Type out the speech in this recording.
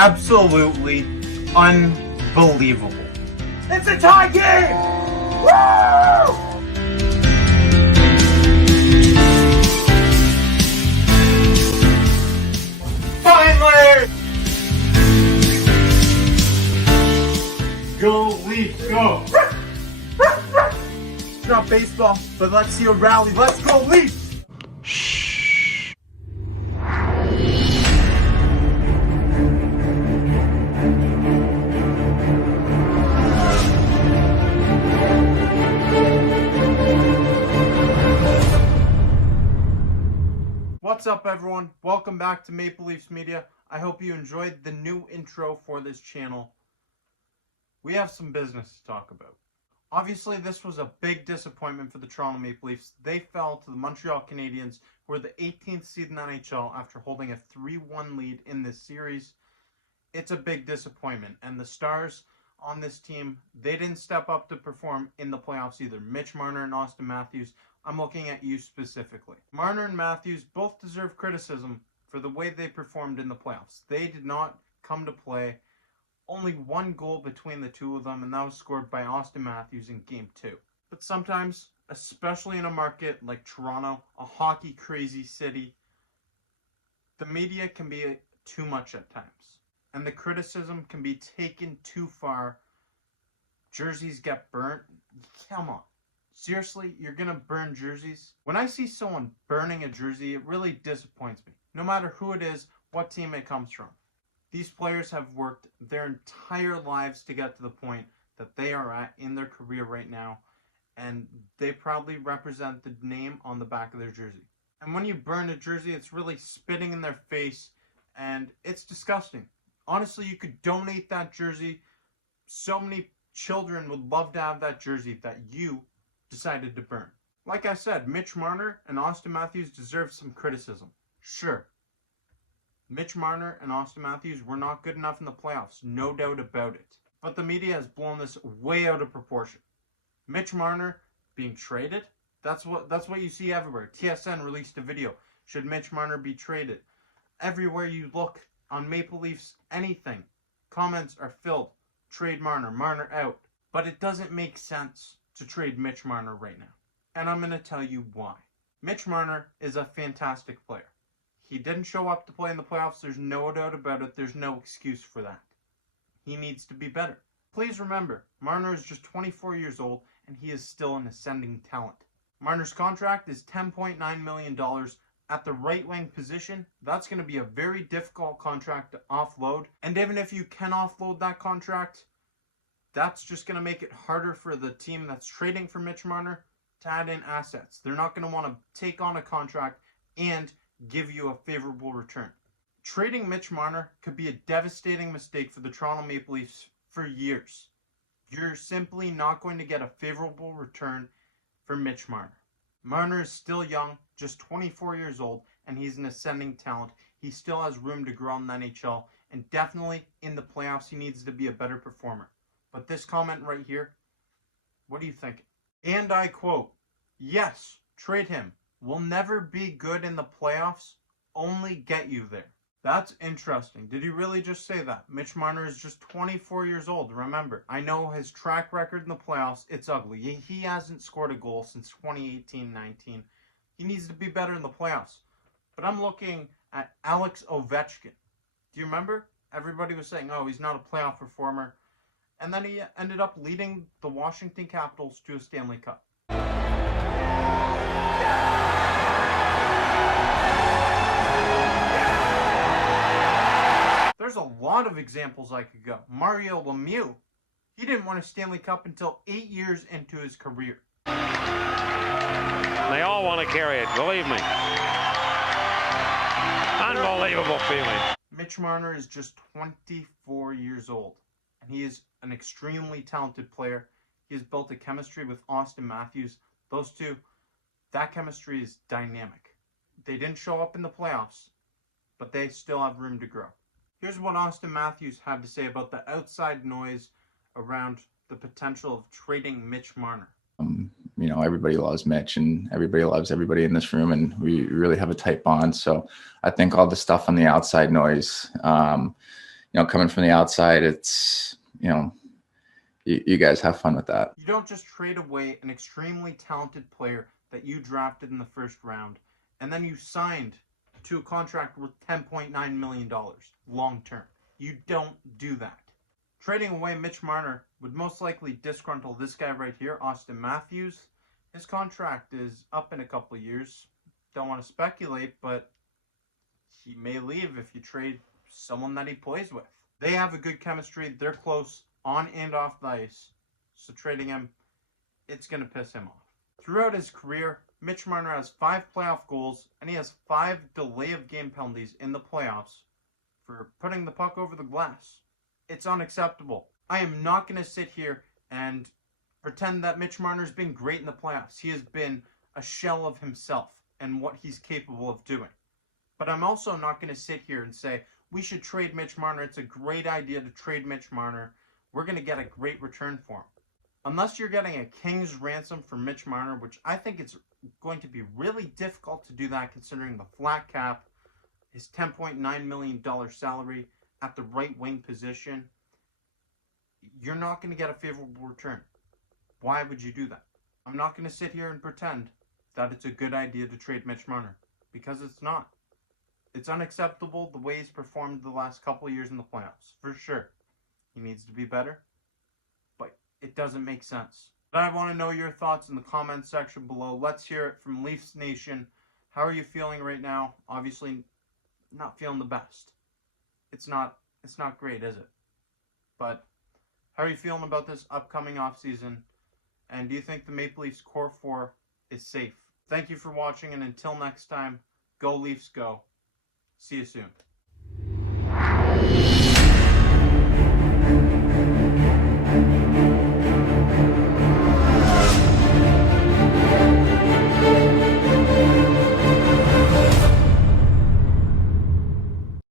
absolutely unbelievable. It's a tie game! Woo! Finally! Go Leafs, go! It's not baseball, but let's see a rally. Let's go Leafs! What's up, everyone? Welcome back to Maple Leafs Media. I hope you enjoyed the new intro for this channel. We have some business to talk about. Obviously, this was a big disappointment for the Toronto Maple Leafs. They fell to the Montreal Canadiens, who are the 18th seed in the NHL after holding a 3-1 lead in this series. It's a big disappointment, and the stars on this team, they didn't step up to perform in the playoffs either. Mitch Marner and Austin Matthews, I'm looking at you specifically. Marner and Matthews both deserve criticism for the way they performed in the playoffs. They did not come to play. Only one goal between the two of them, and that was scored by Austin Matthews in Game 2. But sometimes, especially in a market like Toronto, a hockey-crazy city, the media can be too much at times. And the criticism can be taken too far. Jerseys get burnt. Come on. Seriously, you're going to burn jerseys? When I see someone burning a jersey, it really disappoints me. No matter who it is, what team it comes from. These players have worked their entire lives to get to the point that they are at in their career right now, and they proudly represent the name on the back of their jersey. And when you burn a jersey, it's really spitting in their face, and it's disgusting. Honestly, you could donate that jersey. So many children would love to have that jersey that you decided to burn. Like I said, Mitch Marner and Austin Matthews deserve some criticism. Sure. Mitch Marner and Austin Matthews were not good enough in the playoffs, no doubt about it. But the media has blown this way out of proportion. Mitch Marner being traded? That's what you see everywhere. TSN released a video. Should Mitch Marner be traded? Everywhere you look on Maple Leafs, anything, comments are filled. Trade Marner, Marner out. But it doesn't make sense to trade Mitch Marner right now. And I'm going to tell you why. Mitch Marner is a fantastic player. He didn't show up to play in the playoffs. There's no doubt about it. There's no excuse for that. He needs to be better. Please remember, Marner is just 24 years old, and he is still an ascending talent. Marner's contract is $10.9 million. At the right wing position, that's going to be a very difficult contract to offload. And even if you can offload that contract, that's just going to make it harder for the team that's trading for Mitch Marner to add in assets. They're not going to want to take on a contract and give you a favorable return. Trading Mitch Marner could be a devastating mistake for the Toronto Maple Leafs for years. You're simply not going to get a favorable return for Mitch Marner. Marner is still young, just 24 years old, and he's an ascending talent. He still has room to grow in the NHL, and definitely in the playoffs he needs to be a better performer. But this comment right here, what do you think? And I quote, "Yes, trade him. Will never be good in the playoffs, only get you there." That's interesting. Did he really just say that? Mitch Marner is just 24 years old. Remember, I know his track record in the playoffs, it's ugly. He hasn't scored a goal since 2018-19. He needs to be better in the playoffs. But I'm looking at Alex Ovechkin. Do you remember? Everybody was saying, oh, he's not a playoff performer. And then he ended up leading the Washington Capitals to a Stanley Cup. There's a lot of examples I could go. Mario Lemieux, he didn't win a Stanley Cup until 8 years into his career. They all want to carry it, believe me. Unbelievable feeling. Mitch Marner is just 24 years old, and he is an extremely talented player. He has built a chemistry with Austin Matthews. Those two, that chemistry is dynamic. They didn't show up in the playoffs, but they still have room to grow. Here's what Austin Matthews had to say about the outside noise around the potential of trading Mitch Marner. You know, everybody loves Mitch and everybody loves everybody in this room, and we really have a tight bond. So I think all the stuff on the outside noise, coming from the outside, it's, you guys have fun with that. You don't just trade away an extremely talented player that you drafted in the first round, and then you signed to a contract worth $10.9 million long term. You don't do that. Trading away Mitch Marner would most likely disgruntle this guy right here, Austin Matthews. His contract is up in a couple of years. Don't want to speculate, but he may leave if you trade someone that he plays with. They have a good chemistry. They're close on and off the ice. So trading him, it's going to piss him off. Throughout his career, Mitch Marner has 5 playoff goals, and he has 5 delay of game penalties in the playoffs for putting the puck over the glass. It's unacceptable. I am not going to sit here and pretend that Mitch Marner's been great in the playoffs. He has been a shell of himself and what he's capable of doing. But I'm also not going to sit here and say, we should trade Mitch Marner. It's a great idea to trade Mitch Marner. We're going to get a great return for him. Unless you're getting a king's ransom for Mitch Marner, which I think it's going to be really difficult to do that considering the flat cap, his $10.9 million salary at the right wing position, you're not going to get a favorable return. Why would you do that? I'm not going to sit here and pretend that it's a good idea to trade Mitch Marner, because it's not. It's unacceptable the way he's performed the last couple of years in the playoffs, for sure. He needs to be better, but it doesn't make sense. But I want to know your thoughts in the comments section below. Let's hear it from Leafs Nation. How are you feeling right now? Obviously, not feeling the best. It's not great, is it? But how are you feeling about this upcoming offseason? And do you think the Maple Leafs core 4 is safe? Thank you for watching, and until next time, go Leafs go. See you soon.